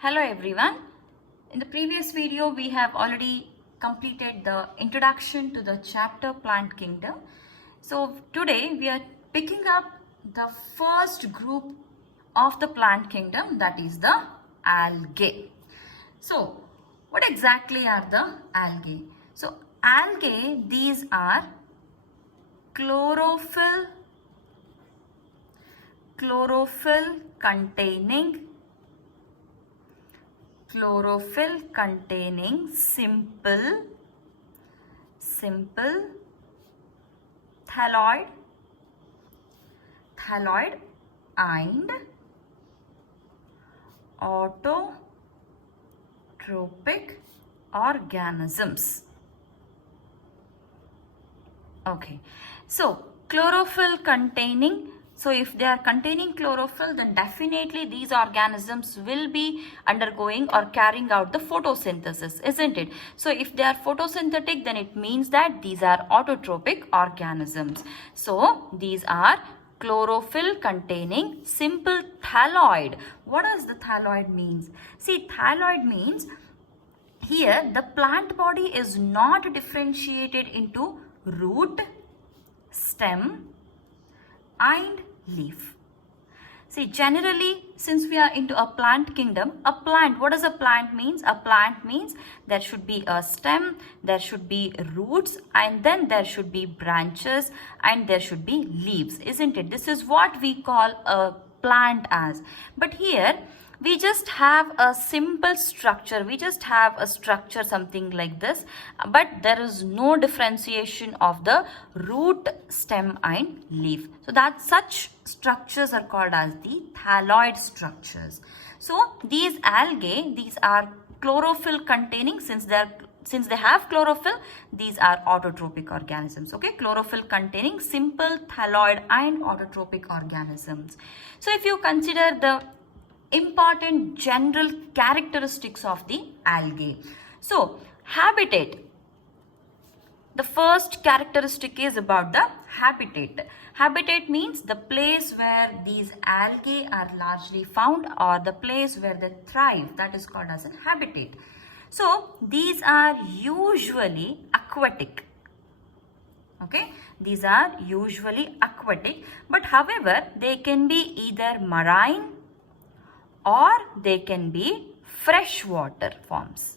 Hello everyone. In the previous video we have already completed the introduction to the chapter Plant Kingdom. So today we are picking up the first group of the plant kingdom, that is the algae. So what exactly are the algae? So algae, these are chlorophyll containing simple thalloid and autotrophic organisms. Okay, so chlorophyll containing, so if they are containing chlorophyll, then definitely these organisms will be undergoing or carrying out the photosynthesis, isn't it? So if they are photosynthetic, then it means that these are autotrophic organisms. So these are chlorophyll containing simple thalloid. What does the thalloid means? See, thalloid means here the plant body is not differentiated into root, stem and leaf. See, generally, since we are into a plant kingdom, a plant, what does a plant means? A plant means there should be a stem, there should be roots, and then there should be branches, and there should be leaves, isn't it? This is what we call a plant as. But here we just have a simple structure. We just have a structure something like this, but there is no differentiation of the root, stem and leaf. So that such structures are called as the thalloid structures. So these algae, these are chlorophyll containing, since they have chlorophyll, these are autotrophic organisms. Okay, chlorophyll containing simple thalloid and autotrophic organisms. So if you consider the important general characteristics of the algae. So habitat, the first characteristic is about the habitat. Habitat means the place where these algae are largely found, or the place where they thrive, that is called as a habitat. So these are usually aquatic. Okay, these are usually aquatic, but however they can be either marine or they can be freshwater forms.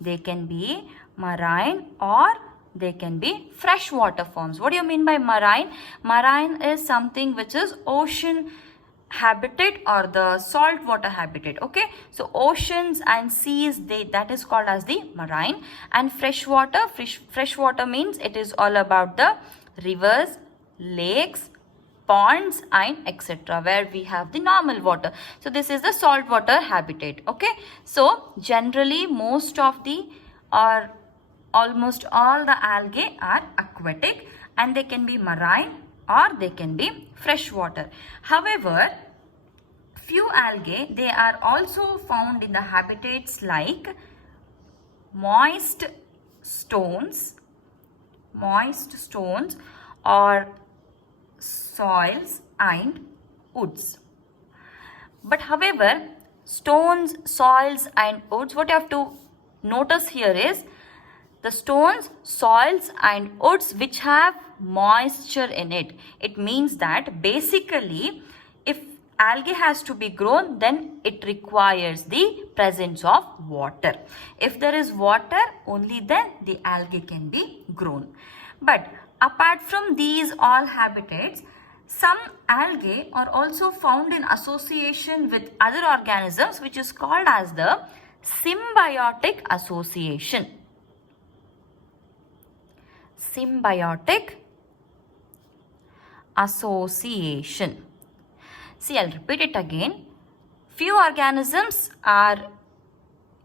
They can be marine or they can be freshwater forms. What do you mean by marine? Marine is something which is ocean habitat or the saltwater habitat. Okay, so oceans and seas, that is called as the marine. And freshwater means it is all about the rivers, lakes, ponds and etc., where we have the normal water. So this is the saltwater habitat. Okay, so generally most of the or almost all the algae are aquatic, and they can be marine or they can be freshwater. However, few algae, they are also found in the habitats like moist stones or soils and woods. But however, stones, soils and woods, what you have to notice here is the stones, soils and woods which have moisture in it. It means that basically if algae has to be grown, then it requires the presence of water. If there is water, only then the algae can be grown. But apart from these all habitats, some algae are also found in association with other organisms, which is called as the symbiotic association. Symbiotic association. See, I'll repeat it again. Few organisms are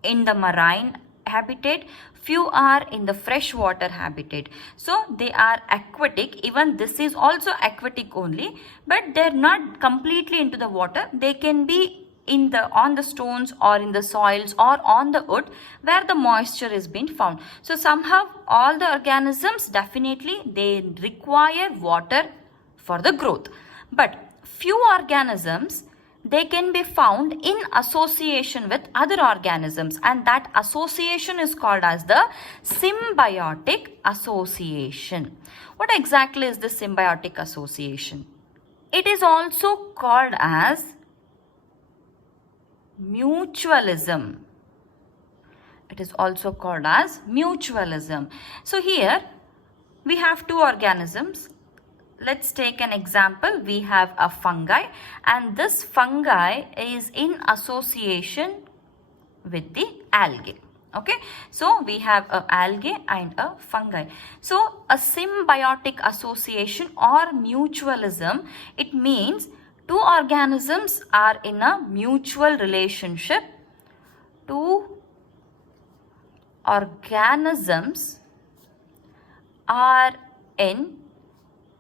in the marine habitat, few are in the freshwater habitat. So they are aquatic. Even this is also aquatic only, but they're not completely into the water. They can be on the stones or in the soils or on the wood where the moisture is being found. So somehow all the organisms, definitely they require water for the growth. But few organisms they can be found in association with other organisms, and that association is called as the symbiotic association. What exactly is the symbiotic association? It is also called as mutualism. It is also called as mutualism. So here we have two organisms. Let's take an example. We have a fungi, and this fungi is in association with the algae. Okay, so we have a algae and a fungi. So a symbiotic association or mutualism, it means two organisms are in a mutual relationship. Two organisms are in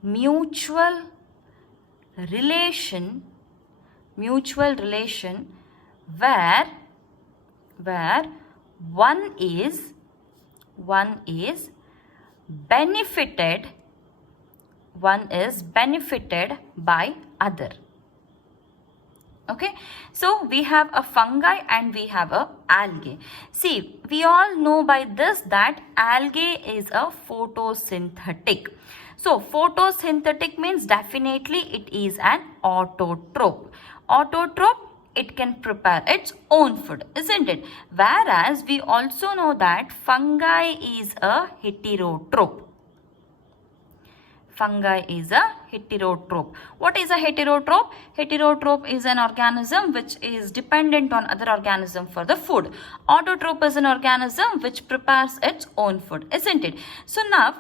mutual relation where one is benefited by other. Okay, so we have a fungi and we have a algae. See, we all know by this that algae is a photosynthetic. So photosynthetic means definitely it is an autotroph. Autotroph, it can prepare its own food, isn't it? Whereas we also know that fungi is a heterotroph. Fungi is a heterotroph. What is a heterotroph? Heterotroph is an organism which is dependent on other organism for the food. Autotroph is an organism which prepares its own food, isn't it? So now,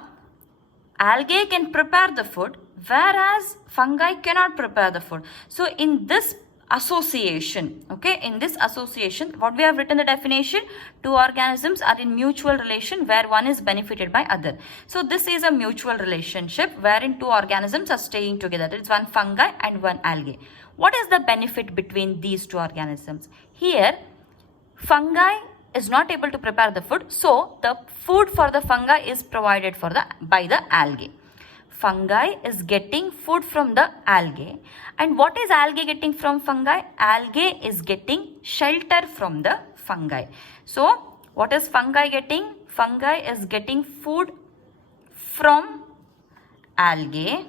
algae can prepare the food, whereas fungi cannot prepare the food. So in this association, okay, in this association, what we have written the definition, two organisms are in mutual relation where one is benefited by other. So this is a mutual relationship wherein two organisms are staying together. There is one fungi and one algae. What is the benefit between these two organisms? Here, fungi is not able to prepare the food, so the food for the fungi is provided by the algae. Fungi is getting food from the algae, and what is algae getting from fungi? Algae is getting shelter from the fungi. So what is fungi getting? Fungi is getting food from algae.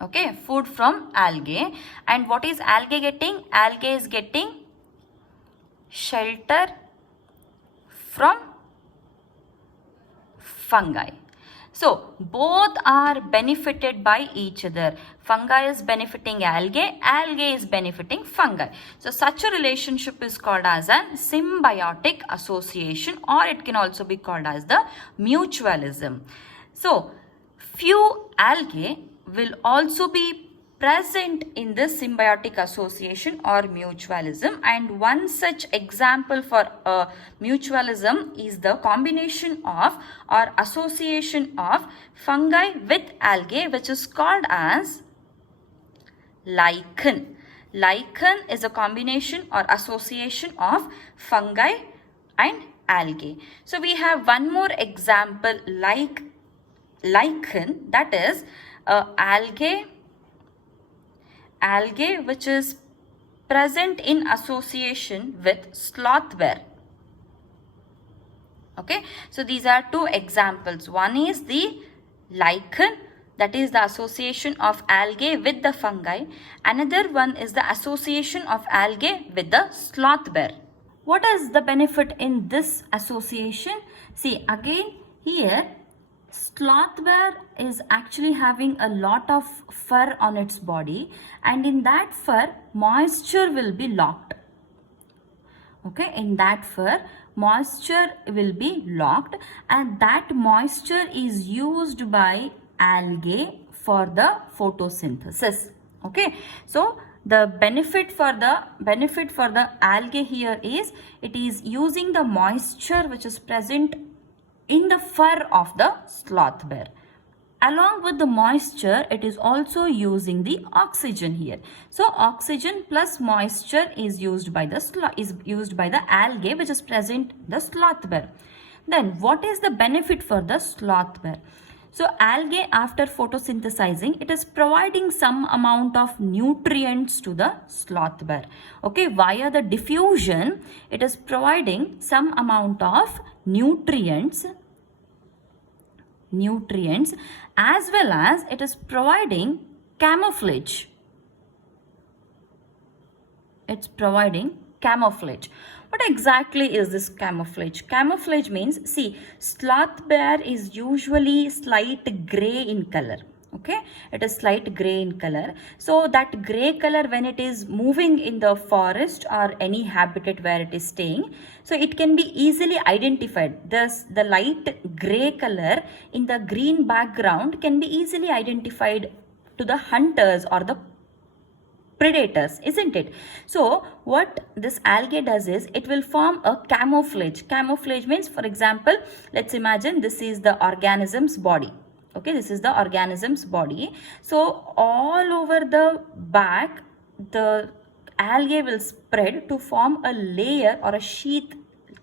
Okay, food from algae. And what is algae getting? Algae is getting shelter from fungi. So both are benefited by each other. Fungi is benefiting algae, algae is benefiting fungi. So such a relationship is called as a symbiotic association, or it can also be called as the mutualism. So few algae will also be present in this symbiotic association or mutualism, and one such example for mutualism is the combination of or association of fungi with algae, which is called as lichen. Lichen is a combination or association of fungi and algae. So we have one more example like lichen, that is algae which is present in association with slothware. Okay, so these are two examples. One is the lichen, that is the association of algae with the fungi. Another one is the association of algae with the slothware. What is the benefit in this association? See, again here, slothware is actually having a lot of fur on its body, and in that fur moisture will be locked. Okay, in that fur moisture will be locked, and that moisture is used by algae for the photosynthesis. Okay, so the benefit for the algae here is it is using the moisture which is present in the fur of the sloth bear. Along with the moisture, it is also using the oxygen here. So oxygen plus moisture is used by the algae which is present in the sloth bear. Then what is the benefit for the sloth bear? So algae, after photosynthesizing, it is providing some amount of nutrients to the sloth bear. Okay, via the diffusion, it is providing some amount of nutrients as well as it is providing camouflage. It's providing camouflage. What exactly is this camouflage? Camouflage means, see, sloth bear is usually slight gray in color. Okay, it is slight gray in color. So that gray color, when it is moving in the forest or any habitat where it is staying, so it can be easily identified. Thus, the light gray color in the green background can be easily identified to the hunters or the predators, isn't it? So what this algae does is it will form a camouflage. Camouflage means, for example, let's imagine this is the organism's body. Okay, this is the organism's body. So all over the back, the algae will spread to form a layer or a sheath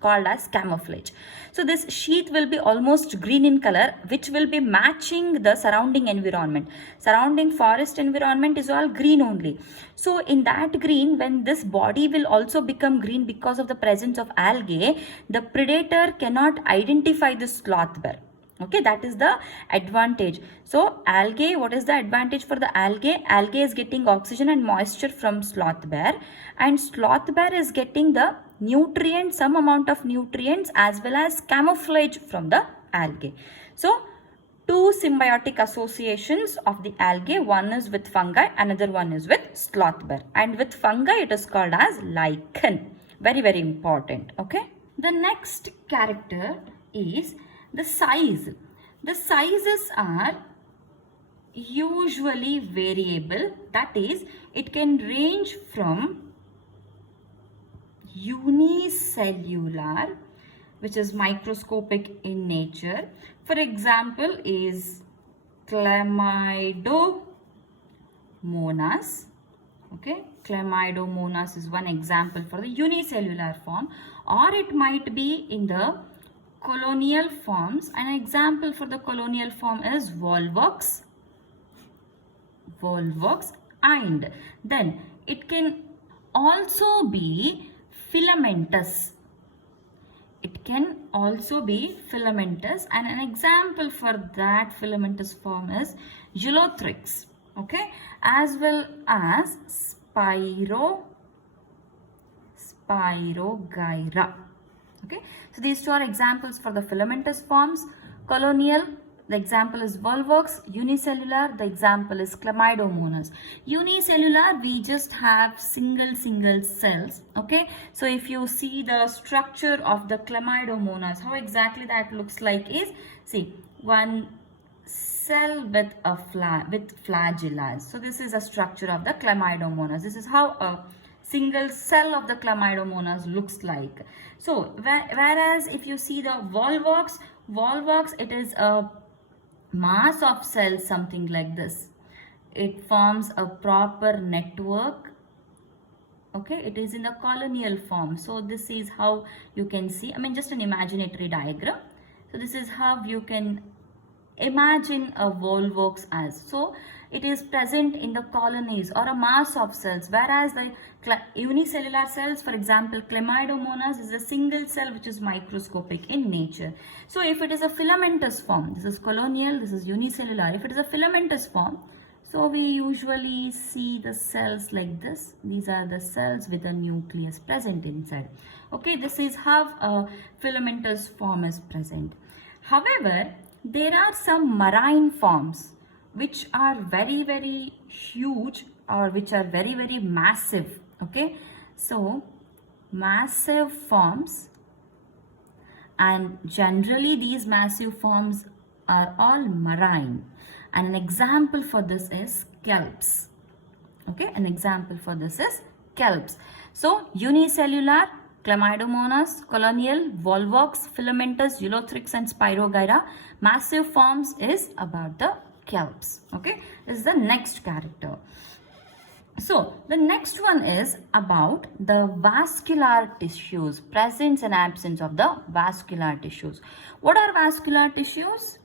called as camouflage. So this sheath will be almost green in color, which will be matching the surrounding environment. Surrounding forest environment is all green only. So in that green, when this body will also become green because of the presence of algae, the predator cannot identify the sloth bear. Okay, that is the advantage. So algae, what is the advantage for the algae? Algae is getting oxygen and moisture from sloth bear, and sloth bear is getting the nutrients, some amount of nutrients as well as camouflage from the algae. So two symbiotic associations of the algae, one is with fungi, another one is with sloth bear, and with fungi it is called as lichen. Very, very important. Okay, the next character is the size. The sizes are usually variable, that is, it can range from unicellular, which is microscopic in nature. For example, is Chlamydomonas. Okay, Chlamydomonas is one example for the unicellular form, or it might be in the colonial forms. An example for the colonial form is volvox, and then it can also be filamentous. It can also be filamentous, and an example for that filamentous form is Ulothrix. Okay, as well as Spirogyra. Okay, so these two are examples for the filamentous forms. Colonial, the example is volvox. Unicellular, the example is Chlamydomonas. Unicellular, we just have single cells. Okay, so if you see the structure of the Chlamydomonas, how exactly that looks like is, see, one cell with a flagella. So this is a structure of the Chlamydomonas. This is how a single cell of the Chlamydomonas looks like. So whereas if you see the volvox, it is a mass of cells, something like this. It forms a proper network. Okay, it is in the colonial form. So this is how you can see, I mean, just an imaginary diagram. So this is how you can imagine a volvox as. So it is present in the colonies or a mass of cells, whereas the unicellular cells, for example, Chlamydomonas, is a single cell which is microscopic in nature. So if it is a filamentous form, this is colonial, this is unicellular. If it is a filamentous form, so we usually see the cells like this. These are the cells with a nucleus present inside. Okay, this is how a filamentous form is present. However, there are some marine forms which are very, very huge, or which are very, very massive. Okay, so massive forms, and generally these massive forms are all marine, and an example for this is kelps. Okay, an example for this is kelps. So unicellular, Chlamydomonas, colonial, volvox, filamentous, Ulothrix and Spirogyra. Massive forms is about the kelps. Okay, this is the next character. So the next one is about the vascular tissues, presence and absence of the vascular tissues. What are vascular tissues?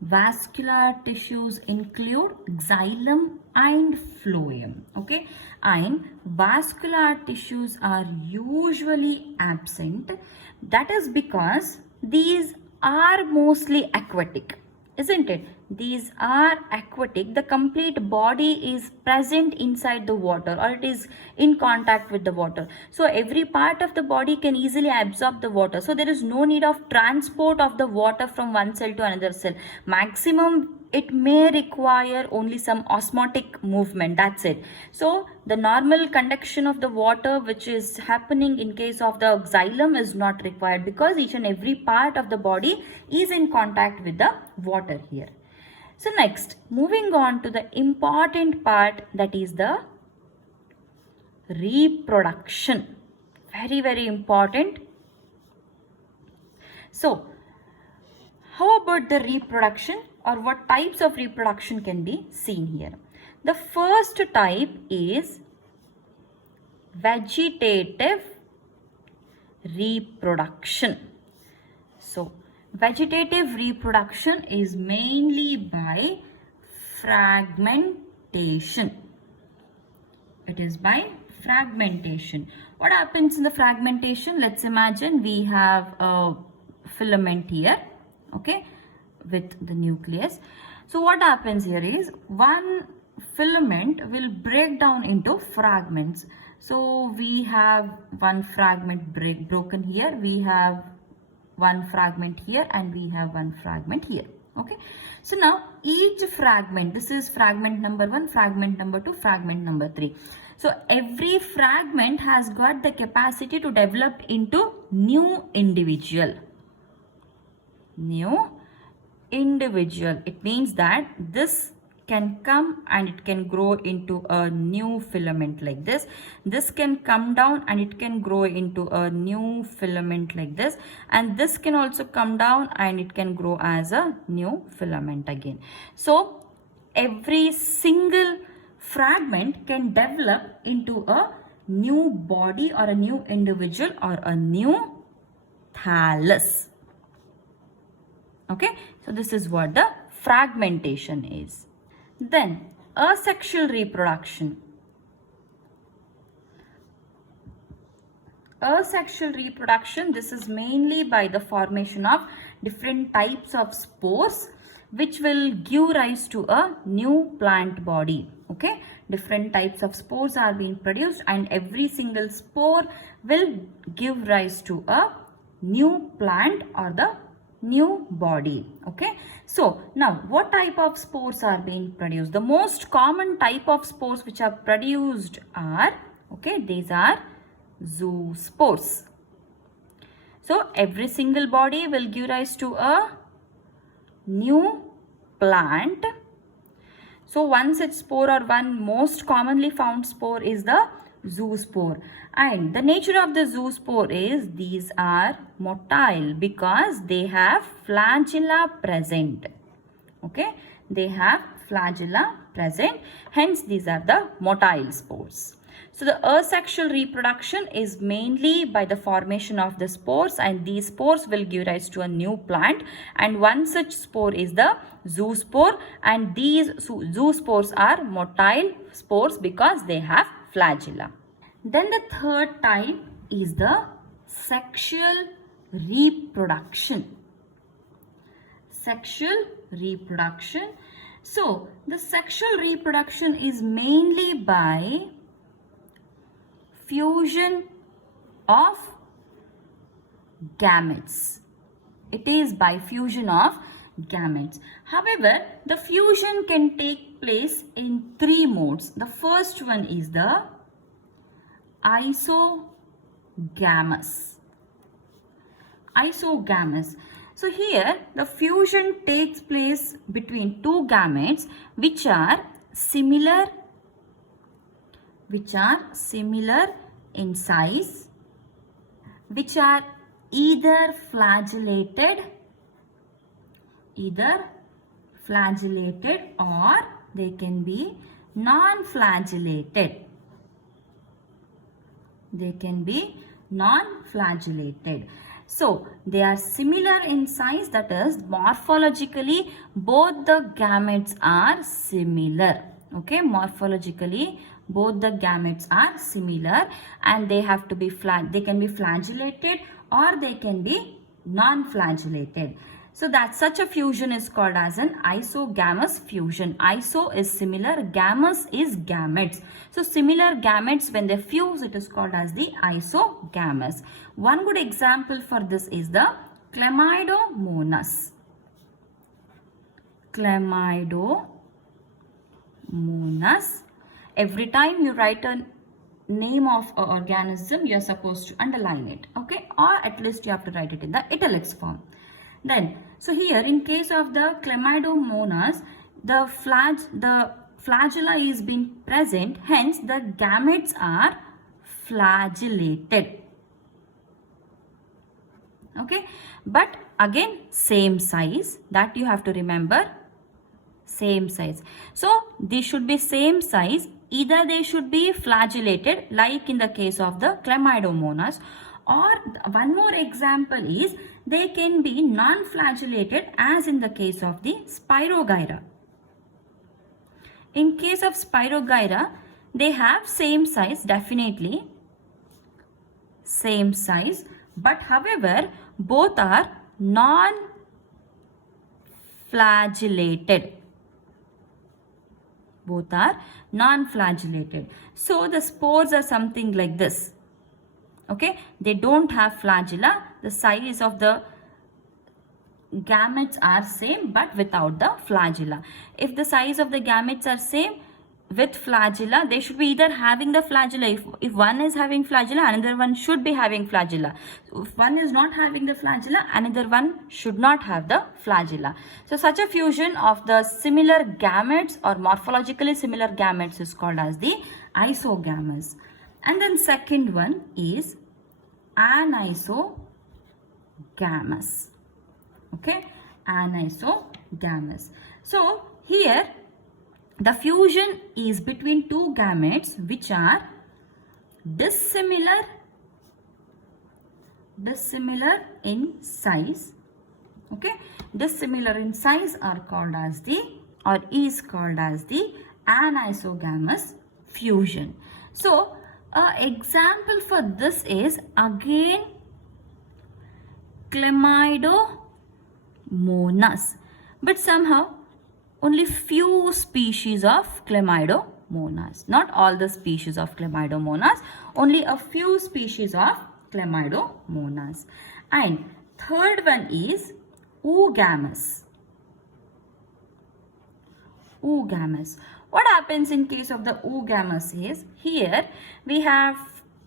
vascular tissues include xylem and phloem. Okay, and vascular tissues are usually absent. That is because these are mostly aquatic, isn't it? These are aquatic. The complete body is present inside the water, or it is in contact with the water. So every part of the body can easily absorb the water. So there is no need of transport of the water from one cell to another cell. Maximum it may require only some osmotic movement, that's it. So the normal conduction of the water which is happening in case of the xylem is not required, because each and every part of the body is in contact with the water here. So next, moving on to the important part, that is the reproduction. Very, very important. So how about the reproduction, or what types of reproduction can be seen here? The first type is vegetative reproduction. So vegetative reproduction is mainly by fragmentation. It is by fragmentation. What happens in the fragmentation? Let's imagine we have a filament here, okay, with the nucleus. So what happens here is one filament will break down into fragments. So we have one fragment broken here, we have one fragment here, and we have one fragment here. Okay, so now each fragment, this is fragment number 1, fragment number 2, fragment number 3. So every fragment has got the capacity to develop into new individual. It means that this can come and it can grow into a new filament like this. This can come down and it can grow into a new filament like this. And this can also come down and it can grow as a new filament again. So every single fragment can develop into a new body or a new individual or a new thallus. Okay, so this is what the fragmentation is. Then asexual reproduction. Asexual reproduction, this is mainly by the formation of different types of spores which will give rise to a new plant body. Okay, different types of spores are being produced and every single spore will give rise to a new plant or the new body. Okay, so now what type of spores are being produced? The most common type of spores which are produced are, okay, these are zoospores. So every single body will give rise to a new plant. So one such spore or one most commonly found spore is the zoospore. And the nature of the zoospore is these are motile because they have flagella present. Okay, they have flagella present, hence these are the motile spores. So the asexual reproduction is mainly by the formation of the spores, and these spores will give rise to a new plant, and one such spore is the zoospore, and these zoospores are motile spores because they have flagella. Then the third type is the sexual reproduction. Sexual reproduction. So the sexual reproduction is mainly by fusion of gametes. It is by fusion of gametes. However, the fusion can take place in 3 modes. The first one is the isogamous. Isogamous. So here the fusion takes place between 2 gametes which are similar in size, which are either flagellated or they can be non-flagellated. So they are similar in size, that is morphologically both the gametes are similar. Okay, morphologically both the gametes are similar, and they have to be they can be flagellated or they can be non-flagellated. So that such a fusion is called as an isogamous fusion. Iso is similar, gamous is gametes. So similar gametes, when they fuse, it is called as the isogamous. One good example for this is the chlamydomonas. Chlamydomonas. Every time you write a name of an organism, you are supposed to underline it, okay, or at least you have to write it in the italics form. Then, so here in case of the chlamydomonas, the flagella is being present, hence the gametes are flagellated. Okay, but again same size, that you have to remember, same size. So they should be same size. Either they should be flagellated like in the case of the chlamydomonas, or one more example is they can be non-flagellated as in the case of the Spirogyra. In case of Spirogyra, they have same size, definitely same size, but however both are non-flagellated. Both are non-flagellated. So the spores are something like this. Okay, they don't have flagella. The size of the gametes are same but without the flagella. If the size of the gametes are same with flagella, they should be either having the flagella. If one is having flagella, another one should be having flagella. If one is not having the flagella, another one should not have the flagella. So such a fusion of the similar gametes or morphologically similar gametes is called as the isogamous. And then second one is anisogamous. Okay, anisogamous. So here the fusion is between two gametes which are dissimilar in size. Okay, dissimilar in size are called as the, or is called as the anisogamous fusion. So example for this is again chlamydomonas, but somehow only few species of chlamydomonas, not all the species of chlamydomonas, only a few species of chlamydomonas. And third one is oogamous. Oogamous. What happens in case of the oogamous is, here we have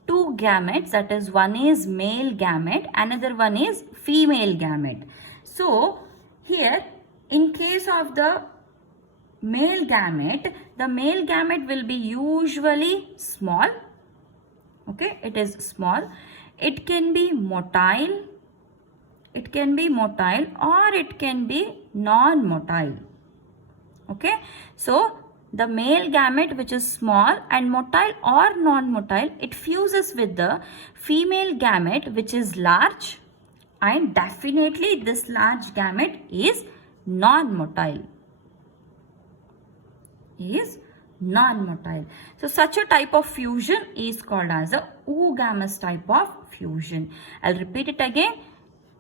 two gametes, that is one is male gamete, another one is female gamete. So here in case of the male gamete, the male gamete will be usually small. Okay, it is small. It can be motile. It can be motile or it can be non-motile. Okay, so the male gamete which is small and motile or non-motile, it fuses with the female gamete which is large, and definitely this large gamete is non-motile. So such a type of fusion is called as a oogamous type of fusion. I'll repeat it again.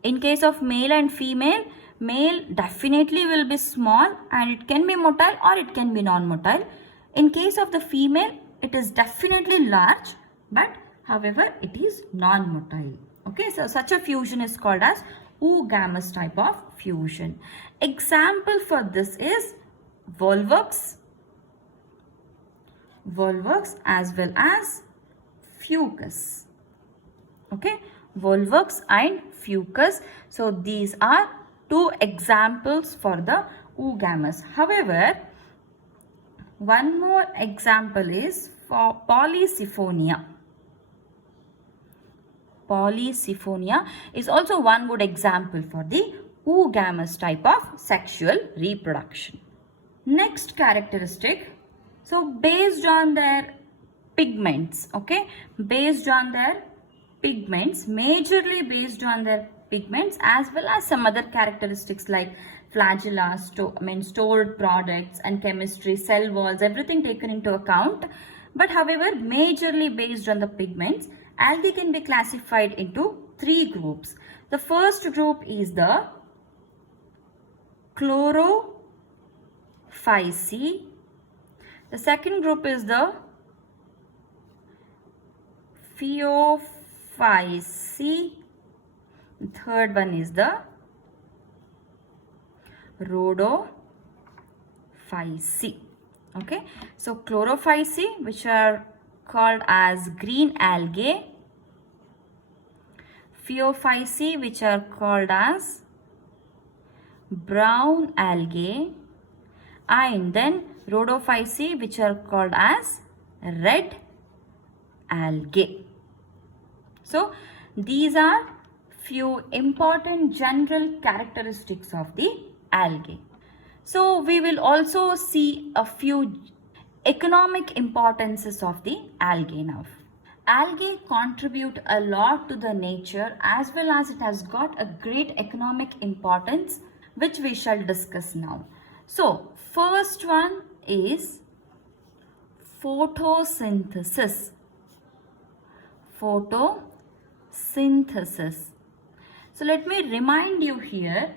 In case of male and female, male definitely will be small and it can be motile or it can be non-motile. In case of the female, it is definitely large, but however it is non-motile. Okay, so such a fusion is called as oogamous type of fusion. Example for this is volvox as well as fucus. Okay, volvox and fucus. So these are two examples for the oogamous. However, one more example is for polysiphonia. Polysiphonia is also one good example for the oogamous type of sexual reproduction. Next characteristic, so based on their pigments, okay, based on their pigments, majorly based on their pigments as well as some other characteristics like flagella, stored products and chemistry, cell walls, everything taken into account. But however, majorly based on the pigments, algae can be classified into three groups. The first group is the chlorophyceae. The second group is the phaeophyceae. The third one is the rhodophyceae. Okay, so chlorophyceae, which are called as green algae, phaeophyceae, which are called as brown algae, and then rhodophyceae, which are called as red algae. So these are few important general characteristics of the algae. So we will also see a few economic importances of the algae now. Algae contribute a lot to the nature as well as it has got a great economic importance, which we shall discuss now. So first one is photosynthesis. Photosynthesis. So let me remind you here,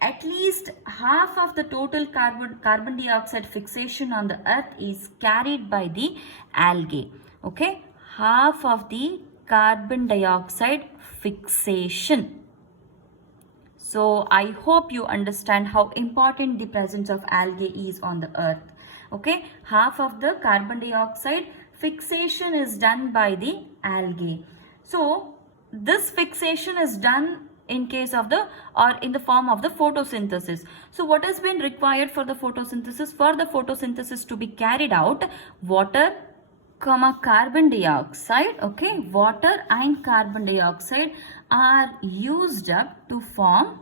at least half of the total carbon dioxide fixation on the earth is carried by the algae. Okay, half of the carbon dioxide fixation. So I hope you understand how important the presence of algae is on the earth. Okay, half of the carbon dioxide fixation is done by the algae. So this fixation is done in case of the in the form of the photosynthesis. So what has been required for the photosynthesis? For the photosynthesis to be carried out, water, carbon dioxide, okay, water and carbon dioxide are used up to form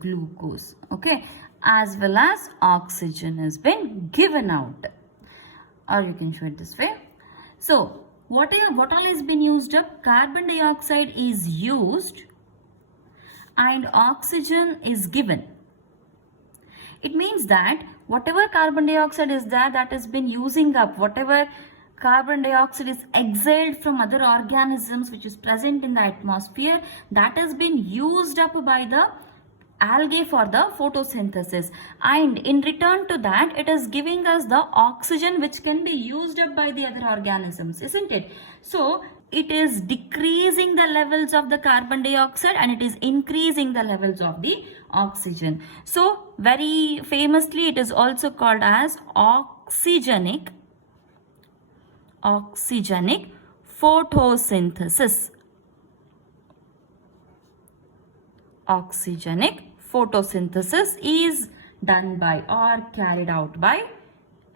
glucose, okay, as well as oxygen has been given out, or you can show it this way. So what all has been used up? Carbon dioxide is used and oxygen is given. It means that whatever carbon dioxide is there, that has been using up, whatever carbon dioxide is exhaled from other organisms which is present in the atmosphere, that has been used up by the algae for the photosynthesis, and in return to that it is giving us the oxygen which can be used up by the other organisms, isn't it? So it is decreasing the levels of the carbon dioxide and it is increasing the levels of the oxygen. So very famously it is also called as oxygenic photosynthesis. Oxygenic photosynthesis is done by or carried out by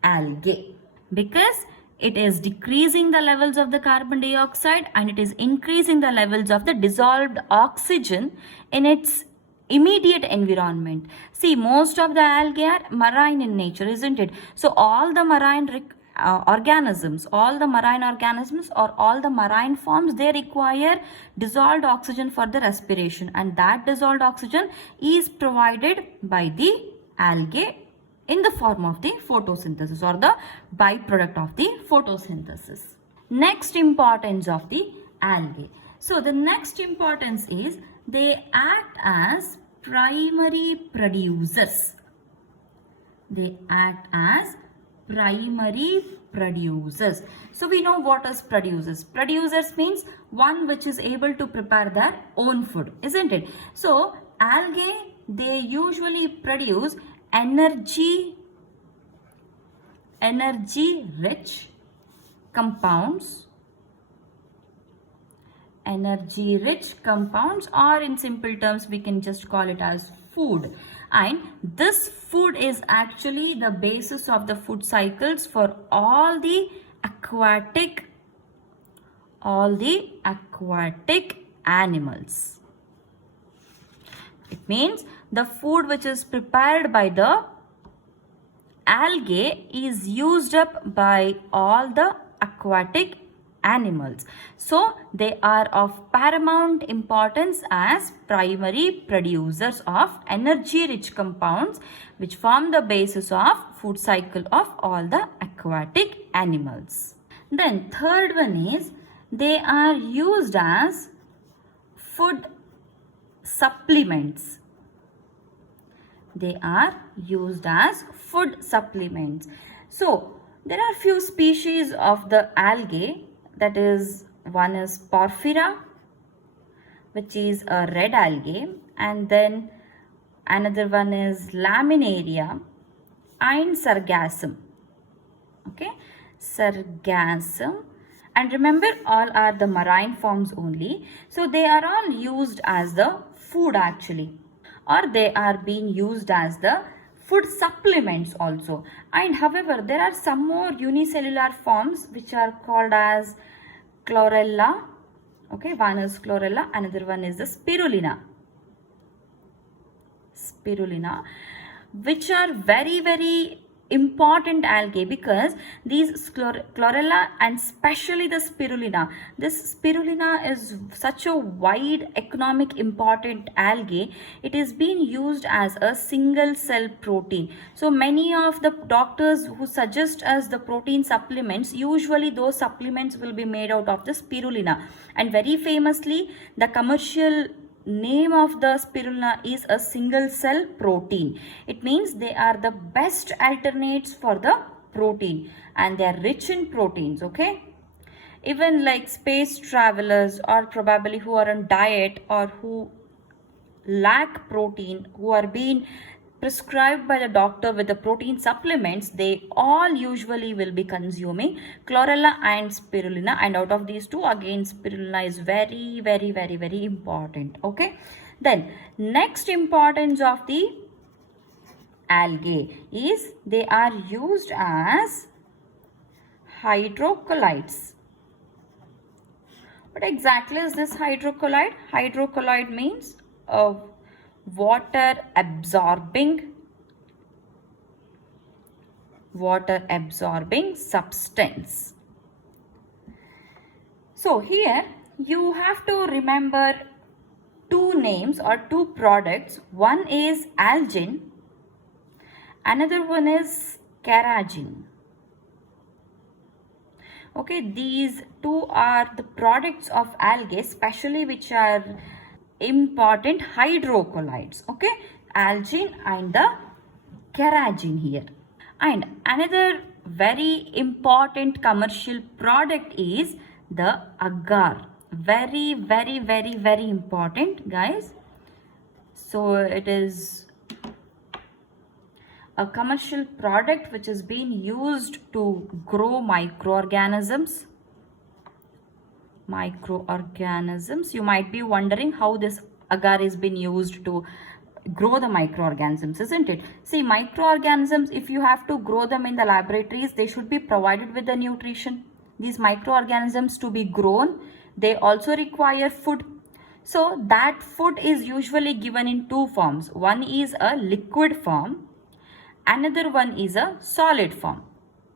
algae because it is decreasing the levels of the carbon dioxide and it is increasing the levels of the dissolved oxygen in its immediate environment. See, most of the algae are marine in nature, isn't it? So all the marine organisms or all the marine forms, they require dissolved oxygen for the respiration, and that dissolved oxygen is provided by the algae in the form of the photosynthesis or the byproduct of the photosynthesis. Next importance of the algae. So the next importance is they act as primary producers. They act as primary producers. So we know what is producers. Producers means one which is able to prepare their own food, isn't it? So algae, they usually produce energy rich compounds, or in simple terms we can just call it as food, and this food is actually the basis of the food cycles for all the aquatic animals. It means the food which is prepared by the algae is used up by all the aquatic animals. So they are of paramount importance as primary producers of energy rich compounds which form the basis of food cycle of all the aquatic animals. Then third one is they are used as food supplements. They are used as food supplements. So there are few species of the algae, that is, one is porphyra, which is a red algae, and then another one is laminaria and sargassum. Okay, sargassum, and remember all are the marine forms only. So they are all used as the food actually, or they are being used as the food supplements also. And however, there are some more unicellular forms which are called as chlorella. Okay, one is chlorella, another one is the spirulina. Spirulina, which are very important algae, because these chlorella and especially the spirulina, this spirulina is such a wide economic important algae. It is being used as a single cell protein. So many of the doctors who suggest us the protein supplements, usually those supplements will be made out of the spirulina, and very famously the commercial name of the spirulina is a single cell protein. It means they are the best alternates for the protein, and they are rich in proteins. Okay, even like space travelers, or probably who are on diet or who lack protein, who are being prescribed by the doctor with the protein supplements, they all usually will be consuming chlorella and spirulina, and out of these two, again spirulina is very important. Okay, then next importance of the algae is they are used as hydrocolloids. What exactly is this hydrocolloid? Hydrocolloid means a water absorbing substance. So here you have to remember two names or two products. One is algin, another one is carrageen. Okay, these two are the products of algae, especially which are important hydrocolloids. Okay, algin and the carrageen here. And another very important commercial product is the agar. Very important, guys. So it is a commercial product which is being used to grow microorganisms. You might be wondering how this agar is being used to grow the microorganisms, isn't it? See, microorganisms, if you have to grow them in the laboratories, they should be provided with the nutrition. These microorganisms, to be grown, they also require food. So that food is usually given in two forms. One is a liquid form, another one is a solid form.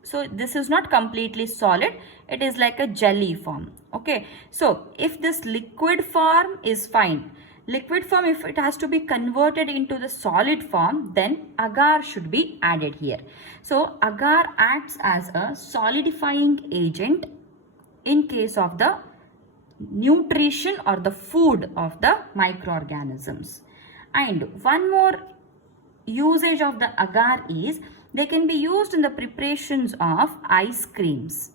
So this is not completely solid, it is like a jelly form. Okay, so if this liquid form is fine, liquid form, if it has to be converted into the solid form, then agar should be added here. So agar acts as a solidifying agent in case of the nutrition or the food of the microorganisms. And one more usage of the agar is they can be used in the preparations of ice creams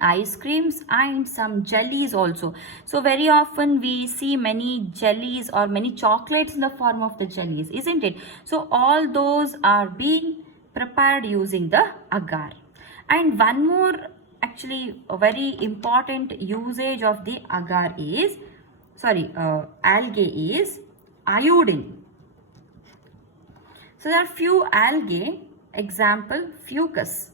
and some jellies also. So very often we see many jellies or many chocolates in the form of the jellies, isn't it? So all those are being prepared using the agar. And one more, actually a very important usage of the agar is, algae is iodine. So there are few algae, example fucus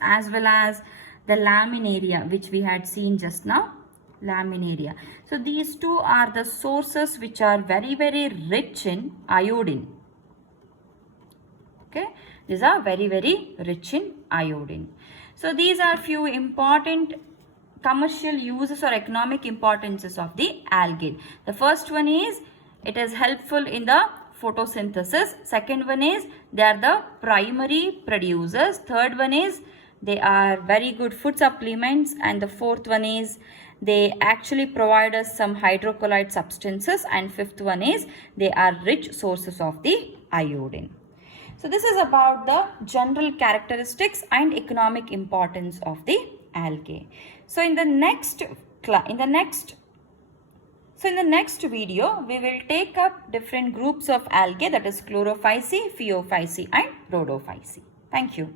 as well as the laminaria, which we had seen just now, laminaria. So these two are the sources which are very rich in iodine. Okay, these are very rich in iodine. So these are few important commercial uses or economic importances of the algae. The first one is it is helpful in the photosynthesis. Second one is they are the primary producers. Third one is they are very good food supplements. And the fourth one is they actually provide us some hydrocolloid substances. And fifth one is they are rich sources of the iodine. So this is about the general characteristics and economic importance of the algae. So in the next video, we will take up different groups of algae, that is chlorophyceae, phaeophyceae and rhodophyceae. Thank you.